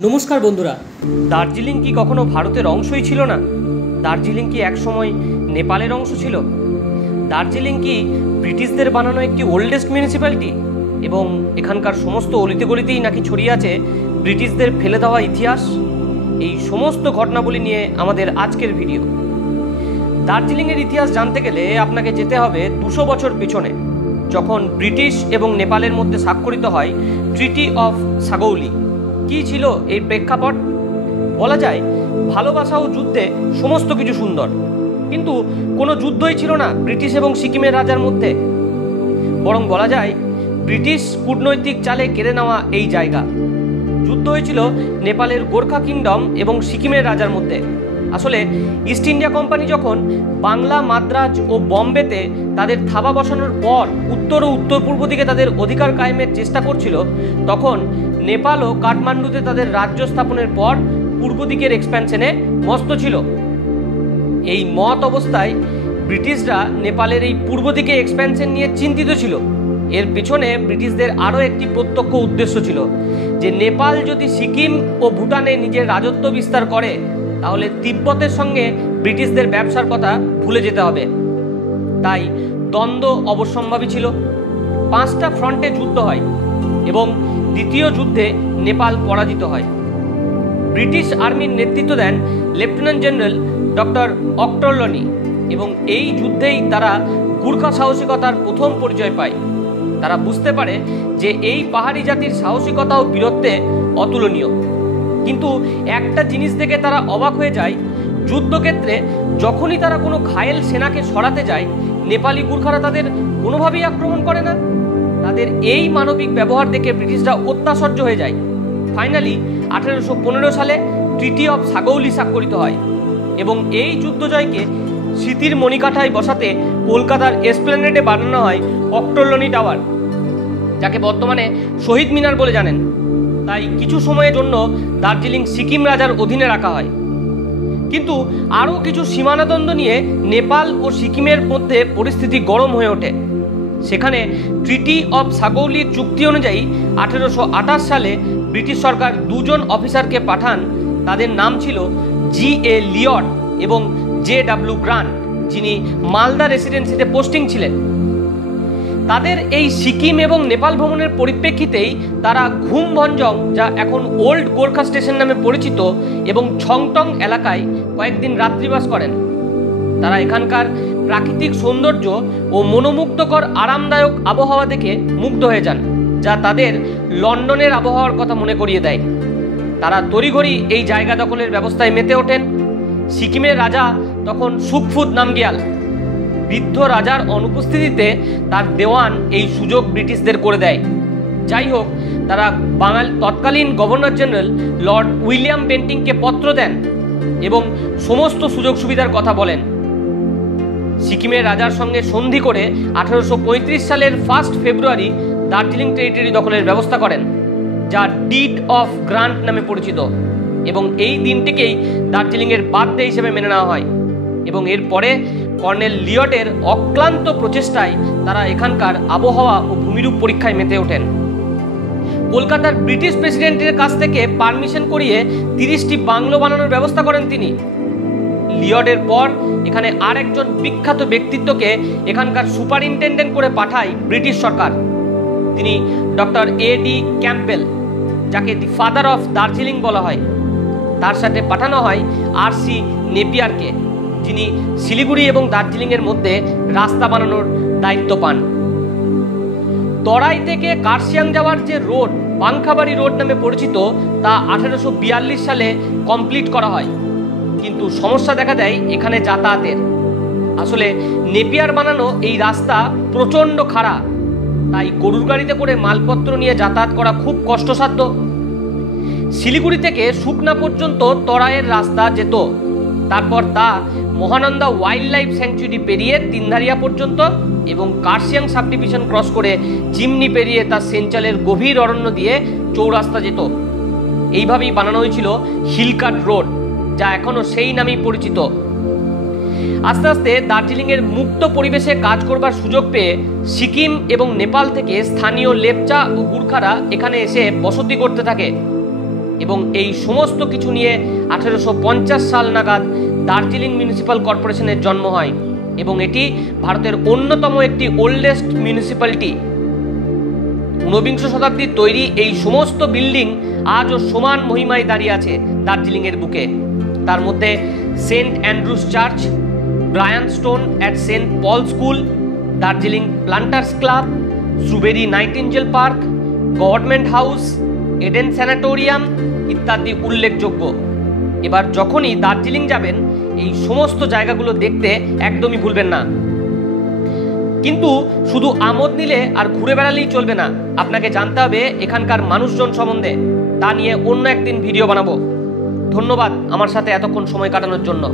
নমস্কার বন্ধুরা, দার্জিলিং কি কখনো ভারতের অংশই ছিল না? দার্জিলিং কি একসময় নেপালের অংশ ছিল? দার্জিলিং কি ব্রিটিশদের বানানো একটি ওল্ডেস্ট মিউনিসিপ্যালিটি এবং এখানকার সমস্ত অলিতে গলিতেই নাকি ছড়িয়ে আছে ব্রিটিশদের ফেলে দেওয়া ইতিহাস? এই সমস্ত ঘটনাবলী নিয়ে আমাদের আজকের ভিডিও। দার্জিলিংয়ের ইতিহাস জানতে গেলে আপনাকে যেতে হবে 200 বছর পিছনে, যখন ব্রিটিশ এবং নেপালের মধ্যে স্বাক্ষরিত হয় ট্রিটি অফ সাগৌলি। কি ছিল এই প্রেক্ষাপট? বলা যায় ভালোবাসা ও যুদ্ধে সমস্ত কিছু সুন্দর, কিন্তু কোনো যুদ্ধই ছিল না ব্রিটিশ এবং সিকিমের রাজার মধ্যে। বরং বলা যায় ব্রিটিশ কূটনৈতিক চালে কেড়ে নেওয়া এই জায়গা। যুদ্ধ হয়েছিল নেপালের গোর্খা কিংডম এবং সিকিমের রাজার মধ্যে। আসলে ইস্ট ইন্ডিয়া কোম্পানি যখন বাংলা, মাদ্রাজ ও বম্বেতে তাদের থাবা বসানোর পর উত্তর ও উত্তর পূর্ব দিকে তাদের অধিকার কায়েমের চেষ্টা করছিল, তখন নেপাল ও কাঠমান্ডুতে তাদের রাজ্য স্থাপনের পর পূর্ব দিকের এক্সপ্যানশনে মস্ত ছিল। এই মত অবস্থায় ব্রিটিশরা নেপালের এই পূর্ব দিকে এক্সপ্যানশন নিয়ে চিন্তিত ছিল। এর পিছনে ব্রিটিশদের আরও একটি প্রত্যক্ষ উদ্দেশ্য ছিল যে নেপাল যদি সিকিম ও ভুটানে নিজের রাজত্ব বিস্তার করে, তাহলে তিব্বতের সঙ্গে ব্রিটিশদের ব্যবসার কথা ভুলে যেতে হবে। তাই দ্বন্দ্ব অবশ্যম্ভাবী ছিল। 5টা ফ্রন্টে যুদ্ধ হয় এবং দ্বিতীয় যুদ্ধে নেপাল পরাজিত হয়। ব্রিটিশ আর্মির নেতৃত্ব দেন লেফটেন্যান্ট জেনারেল ডক্টর অক্টরলনি এবং এই যুদ্ধেই তারা গুর্খা সাহসিকতার প্রথম পরিচয় পায়। তারা বুঝতে পারে যে এই পাহাড়ি জাতির সাহসিকতা ও বীরত্বে অতুলনীয়। কিন্তু একটা জিনিস দেখে তারা অবাক হয়ে যায়, যুদ্ধক্ষেত্রে যখনই তারা কোনো ঘায়েল সেনাকে সরাতে যায়, নেপালি গুর্খারা তাদের কোনোভাবেই আক্রমণ করে না। তাদের এই মানবিক ব্যবহার দেখে ব্রিটিশরা অত্যাশ্চর্য হয়ে যায়। ফাইনালি 1815 সালে ট্রিটি অফ সাগৌলি স্বাক্ষরিত হয় এবং এই যুদ্ধ জয়কে স্মৃতির মণিকাঠায় বসাতে কলকাতার এসপ্ল্যানেডে বানানো হয় অক্টরলনি টাওয়ার, যাকে বর্তমানে শহীদ মিনার বলে জানেন। তাই কিছু সময়ের জন্য দার্জিলিং সিকিম রাজার অধীনে রাখা হয়। কিন্তু আরও কিছু সীমানাদ্বন্দ্ব নিয়ে নেপাল ও সিকিমের মধ্যে পরিস্থিতি গরম হয়ে ওঠে। সেখানে ট্রিটি অফ সাগৌলির চুক্তি অনুযায়ী 1828 সালে ব্রিটিশ সরকার 2 জন অফিসারকে পাঠান। তাদের নাম ছিল G.A. লিয়ট এবং J.W. গ্রান্ট, যিনি মালদা রেসিডেন্সিতে পোস্টিং ছিলেন। তাদের এই সিকিম এবং নেপাল ভ্রমণের পরিপ্রেক্ষিতেই তারা ঘুম ভঞ্জং, যা এখন ওল্ড গোর্খা স্টেশন নামে পরিচিত, এবং ছংটং এলাকায় কয়েকদিন রাত্রিবাস করেন। তারা এখানকার প্রাকৃতিক সৌন্দর্য ও মনোমুগ্ধকর আরামদায়ক আবহাওয়া দেখে মুগ্ধ হয়ে যান, যা তাদের লন্ডনের আবহাওয়ার কথা মনে করিয়ে দেয়। তারা তড়িঘড়ি এই জায়গা দখলের ব্যবস্থায় মেতে ওঠেন। সিকিমের রাজা তখন সুখফুদ নামগিয়াল। বৃদ্ধ রাজার অনুপস্থিতিতে তার দেওয়ান এই সুযোগ ব্রিটিশদের করে দেয়। যাই হোক, তারা তৎকালীন গভর্নর জেনারেল লর্ড উইলিয়াম বেন্টিংকে পত্র দেন এবং সমস্ত সুযোগ সুবিধার কথা বলেন। সিকিমের রাজার সঙ্গে সন্ধি করে 1835 সালের 1 ফেব্রুয়ারি দার্জিলিং টেরিটরি দখলের ব্যবস্থা করেন, যা ডিড অফ গ্রান্ট নামে পরিচিত, এবং এই দিনটিকেই দার্জিলিংয়ের বার্থডে হিসেবে মেনে নেওয়া হয়। এবং এরপরে কর্নেল লিয়টের অক্লান্ত প্রচেষ্টায় তারা এখানকার আবহাওয়া ও ভূমিরূপ পরীক্ষায় মেতে ওঠেন। কলকাতার ব্রিটিশ প্রেসিডেন্টের কাছ থেকে পারমিশন করিয়ে 30টি বাংলো বানানোর ব্যবস্থা করেন তিনি। লিয়টের পর এখানে আর একজন বিখ্যাত ব্যক্তিত্বকে এখানকার সুপারিনটেন্ডেন্ট করে পাঠায় ব্রিটিশ সরকার। তিনি ডক্টর A.D. ক্যাম্পবেল, যাকে দি ফাদার অফ দার্জিলিং বলা হয়। তার সাথে পাঠানো হয় R.C. নেপিয়ারকে, যিনি শিলিগুড়ি এবং দার্জিলিংয়ের মধ্যে রাস্তা বানানোর দায়িত্ব পান। তরাই থেকে কার্শিয়াং যাওয়ার যে রোড পাংখাবাড়ি রোড নামে পরিচিত, তা 1842 সালে কমপ্লিট করা হয়। কিন্তু সমস্যা দেখা দেয় এখানে যাতায়াতের। আসলে নেপিয়ার বানানো এই রাস্তা প্রচণ্ড খাড়া, তাই গরুর গাড়িতে করে মালপত্র নিয়ে যাতায়াত করা খুব কষ্টসাধ্য। শিলিগুড়ি থেকে সুকনা পর্যন্ত তরাইয়ের রাস্তা যেত, তারপর তা মহানন্দা ওয়াইল্ড লাইফ স্যাংচুয়ারি পেরিয়ে তিনধারিয়া পর্যন্ত এবং কার্শিয়াং সাবডিভিশন ক্রস করে চিমনি পেরিয়ে তা সেঞ্চালের গভীর অরণ্য দিয়ে চৌরাস্তা যেত। এইভাবেই বানানো হয়েছিল হিলকাট রোড, যা এখনও সেই নামেই পরিচিত। আস্তে আস্তে দার্জিলিংয়ের মুক্ত পরিবেশে কাজ করবার সুযোগ পেয়ে সিকিম এবং নেপাল থেকে স্থানীয় লেপচা ও গুর্খারা এখানে এসে বসতি করতে থাকে। এবং এই সমস্ত কিছু নিয়ে 1850 সাল নাগাদ দার্জিলিং মিউনিসিপ্যাল কর্পোরেশনের জন্ম হয় এবং এটি ভারতের অন্যতম একটি ওল্ডেস্ট মিউনিসিপ্যালিটি। ঊনবিংশ শতাব্দীর তৈরি এই সমস্ত বিল্ডিং আজও সমান মহিমায় দাঁড়িয়ে আছে দার্জিলিংয়ের বুকে। তার মধ্যে Saint Andrew's Church, Brian Stone at Saint Paul School, Darjeeling Planters Club, Strawberry Nightingale Park, Government House, Eden Sanatorium ইত্যাদি উল্লেখযোগ্য। এবার যখনই দার্জিলিং যাবেন এই সমস্ত জায়গাগুলো দেখতে একদমই ভুলবেন না। কিন্তু শুধু আমোদ নিলে আর ঘুরে বেড়ালেই চলবে না, আপনাকে জানতে হবে এখানকার মানুষজন সম্বন্ধে। তা নিয়ে অন্য একদিন ভিডিও বানাবো। ধন্যবাদ আমার সাথে এতক্ষণ সময় কাটানোর জন্য।